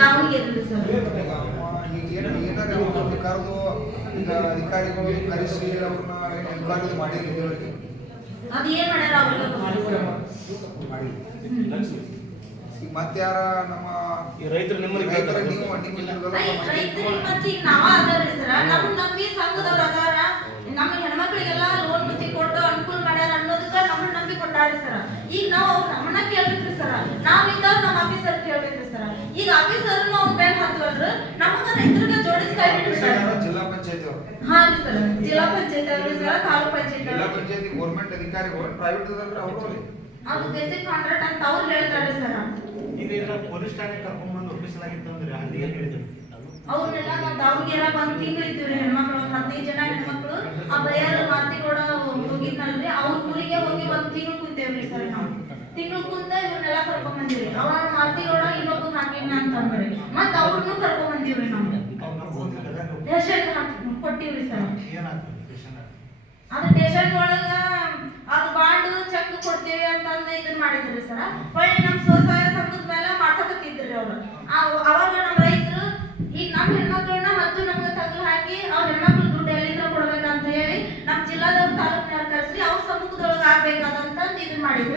Davanagere sir. ಏನಾದ್ರು ಕರೆದು ಈಗ ಅಧಿಕಾರಿಗಳು ಕರೆಸಿ ಅವ್ರನ್ನ ಎನ್ಕ್ವೈರಿ ಮಾಡಿದ್ದೀವಿ. ಅದು ಏನ್ ಮಾಡ್ಯಾರ ಅವ್ರಿಗೆ ಮಾಡಿ ಈಗ ಮತ್ತೆ ಯಾರ ನಮ್ಮ ರೈತರು ನಿಮ್ಮಲ್ಲಿ ರೈತರ ನೀವು ರೈತರಿಗೆ ಮತ್ತೆ ಈಗ ನಾವ ಅದಾರಿ ಸರ್. ನಮ್ಮ ನಂಬಿ ಸಂಘದವ್ರ ಅದಾರ. ನಮ್ಮ ಹೆಣ್ಮಕ್ಳಿಗೆಲ್ಲ ಲೋನ್ ಮುಚ್ಚಿ ಕೊಟ್ಟು ಅನುಕೂಲ ಮಾಡ್ಯಾರ ಅನ್ನೋದಕ್ಕ ನಮ್ಮನ್ನ ನಂಬಿ ಕೊಟ್ಟಾರಿ ಸರ್. ಈಗ ನಾವು ಅವ್ರು ನಮ್ಮನ್ನ ಕೇಳ್ಬೇಕ್ರಿ ಸರ್. ನಾವಿಂದ ನಮ್ಮ ಆಫೀಸರ್ ಕೇಳ್ಬೇಕ್ರಿ ಸರ್. ಈಗ ಆಫೀಸರ್ನು ಅವ್ರ ಬೆನ್ ಹತ್ತವಲ್ರಿ ನಮಗ ರೈತರಿಗೆ ಜೋಡಿಸಿ ಕಾಯ್ಬಿಟ್ರಿ ಸರ್. ಜಿಲ್ಲಾ ಪಂಚಾಯತ್ ಅವರು. ಹಾ ರೀ ಸರ್. ಜಿಲ್ಲಾ ಪಂಚಾಯತ್ ಅವ್ರಿ ಸರ್, ತಾಲೂಕ್ ಪಂಚಾಯತ್ ಜಿಲ್ಲಾ ಪಂಚಾಯತ್ ಗೌರ್ಮೆಂಟ್ ಅಧಿಕಾರಿಗಳು ಪ್ರೈವೇಟ್ ಅದಾರ ಅವರು ಅದು ಬೇಸಿಕ್ ಕಾಂಟ್ರಾಕ್ಟ್ ಅಂತ ಅವ್ರು ಹೇಳ್ತಾರೆ ಸರ್. ಇದೆಲ್ಲ ಪೊಲೀಸ್ ಠಾಣೆ ಕರ್ಕೊಂಡ್ಬಂದು ಒಪ್ಪಿಸಲಾಗಿತ್ತು ಅಂದ್ರೆ ಅಲ್ಲಿ ಏನು ಹೇಳಿದ್ರು? ಅವ್ರನ್ನೆಲ್ಲ ನಾವು ದಾವಣಗೆರೆ ಒಂದು ತಿಂಗಳು ಇದ್ದೀವಿ ಹೆಣ್ಮಕ್ಳು, ಒಂದು 15 ಜನ ಹೆಣ್ಮಕ್ಳು. ಆ ಬಯ್ಯಾರ ಮಾತಿಗೌಡ ಹೋಗಿದ್ನಲ್ರಿ ಅವ್ರ ಊರಿಗೆ ಹೋಗಿ ಒಂದು ತಿಂಗಳು ಕುಂತೇವ್ರಿ ಸರ್. ನಾವು ತಿಂಗಳು ಕುಂತ ಇವ್ರನ್ನೆಲ್ಲ ಕರ್ಕೊಂಡ್ ಬಂದಿವ್ರಿ. ಅವ ಮಾತಿಗೌಡ ಇನ್ನೊಬ್ಬ ಹಾಕಿನ ಅಂತಂದ್ರಿ ಮತ್ತ ಅವ್ರನ್ನೂ ಕರ್ಕೊಂಡ್ ಬಂದಿವ್ರಿ. ನಾವು ಟೇಷನ್ ಕೊಟ್ಟಿವ್ರಿ ಸರ್. ಅದು ಟೇಷನ್ ಒಳಗ ಅದು ಬಾಂಡ್ ಚೆಕ್ ಕೊಡ್ತೇವೆ ಅಂತಂದ ಇದನ್ನ ಮಾಡಿದ್ರಿ ಸರ್. ಹೊಳ್ಳಿ ನಮ್ಮ ಸ್ವಸಹಾಯ ಸಂಘದ ಮೇಲೆ ಮಾಡ್ಸಕತ್ತಿದ್ರಿ ಅವ್ರು. ಅವಾಗ ನಮ್ಮ ರೈತರು ಈಗ ನಮ್ಮ ಹೆಣ್ಮಕ್ಳನ್ನ ಮತ್ತು ನಮ್ಗೆ ತಗಲು ಹಾಕಿ ಅವ್ರ ಹೆಣ್ಮಕ್ಳು ದುಡ್ಡು ಎಲ್ಲಿಂದ ಕೊಡ್ಬೇಕಂತ ಹೇಳಿ ನಮ್ಮ ಜಿಲ್ಲಾದವ್ರ ತಾಲೂಕಿನವ್ರು ಕರೆಸಿ ಅವ್ರ ಸಮ್ಮುಖದೊಳಗೆ ಆಗ್ಬೇಕಾದಂತ ಇದನ್ನ ಮಾಡಿದ್ರು.